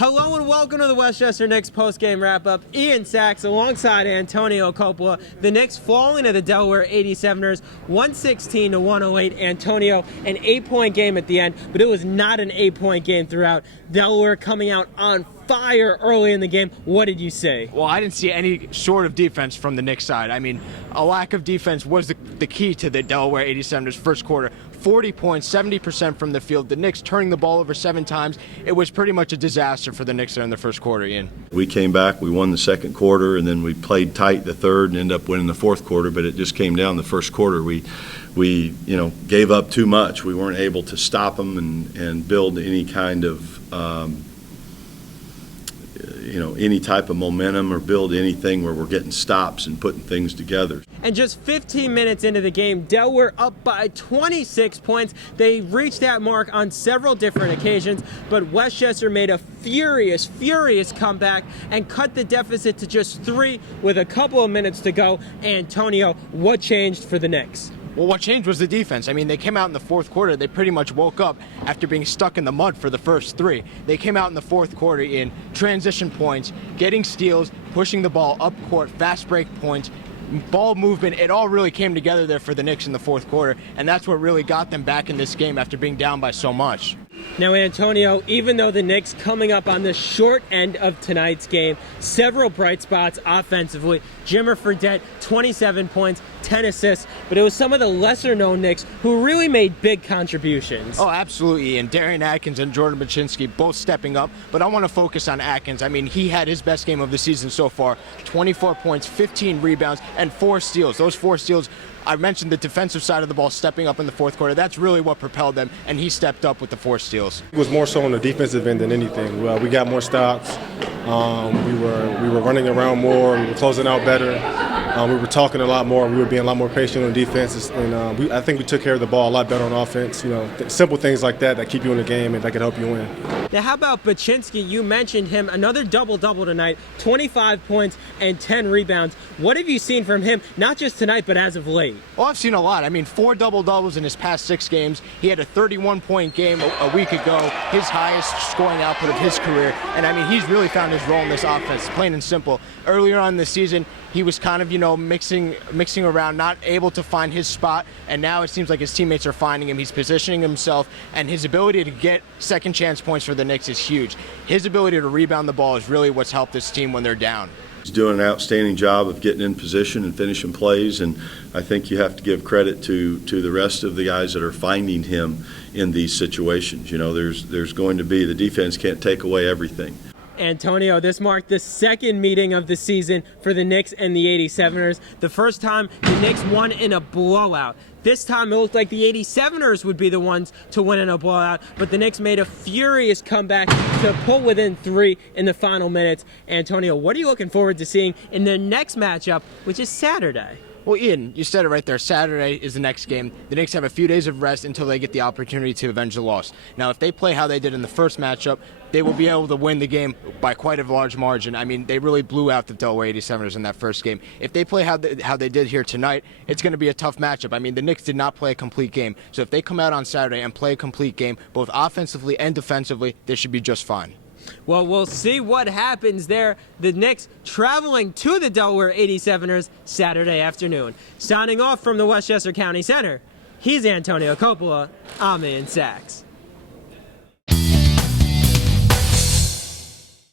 Hello and welcome to the Westchester Knicks postgame wrap-up. Ian Sacks alongside Antonio Coppola. The Knicks falling to the Delaware 87ers, 116-108. Antonio, an 8-point game at the end, but it was not an 8-point game throughout. Delaware coming out on fire early in the game. What did you say? Well, I didn't see any sort of defense from the Knicks side. I mean, a lack of defense was the key to the Delaware 87ers first quarter. 40 points, 70% from the field. The Knicks turning the ball over 7 times. It was pretty much a disaster for the Knicks in the first quarter, Ian. We came back, we won the second quarter, and then we played tight the third and ended up winning the fourth quarter, but it just came down the first quarter. We gave up too much. We weren't able to stop them and build any kind of any type of momentum or build anything where we're getting stops and putting things together. And just 15 minutes into the game, Delaware up by 26 points. They reached that mark on several different occasions, but Westchester made a furious comeback and cut the deficit to just 3 with a couple of minutes to go. Antonio, what changed for the Knicks? Well, what changed was the defense. I mean, they came out in the fourth quarter. They pretty much woke up after being stuck in the mud for the first 3. They came out in the fourth quarter in transition points, getting steals, pushing the ball up court, fast break points, ball movement. It all really came together there for the Knicks in the fourth quarter, and that's what really got them back in this game after being down by so much. Now, Antonio, even though the Knicks coming up on the short end of tonight's game, several bright spots offensively. Jimmer Fredette, 27 points, 10 assists, but it was some of the lesser-known Knicks who really made big contributions. Oh, absolutely, and Darian Atkins and Jordan Baczynski both stepping up, but I want to focus on Atkins. I mean, he had his best game of the season so far, 24 points, 15 rebounds, and 4 steals. Those 4 steals, I mentioned the defensive side of the ball stepping up in the fourth quarter. That's really what propelled them, and he stepped up with the 4 steals. It was more so on the defensive end than anything. Well, we got more stops. We were running around more. We were closing out better. We were talking a lot more. We were being a lot more patient on defense, and I think we took care of the ball a lot better on offense. Simple things like that keep you in the game and that can help you win. Now, how about Baczynski? You mentioned him. Another double-double tonight, 25 points and 10 rebounds. What have you seen from him, not just tonight, but as of late? Well, I've seen a lot. I mean, 4 double-doubles in his past 6 games. He had a 31-point game a week ago, his highest scoring output of his career. And, I mean, he's really found his role in this offense, plain and simple. Earlier on this season, he was kind of, mixing around, not able to find his spot, and now it seems like his teammates are finding him. He's positioning himself, and his ability to get second chance points for the Knicks is huge. His ability to rebound the ball is really what's helped this team when they're down. He's doing an outstanding job of getting in position and finishing plays, and I think you have to give credit to the rest of the guys that are finding him in these situations. There's going to be, the defense can't take away everything. Antonio, this marked the second meeting of the season for the Knicks and the 87ers. The first time, the Knicks won in a blowout. This time, it looked like the 87ers would be the ones to win in a blowout, but the Knicks made a furious comeback to pull within 3 in the final minutes. Antonio, what are you looking forward to seeing in the next matchup, which is Saturday? Well, Ian, you said it right there. Saturday is the next game. The Knicks have a few days of rest until they get the opportunity to avenge the loss. Now, if they play how they did in the first matchup, they will be able to win the game by quite a large margin. I mean, they really blew out the Delaware 87ers in that first game. If they play how they did here tonight, it's going to be a tough matchup. I mean, the Knicks did not play a complete game. So if they come out on Saturday and play a complete game, both offensively and defensively, they should be just fine. Well, we'll see what happens there. The Knicks traveling to the Delaware 87ers Saturday afternoon. Signing off from the Westchester County Center, he's Antonio Coppola. I'm Ian Sacks.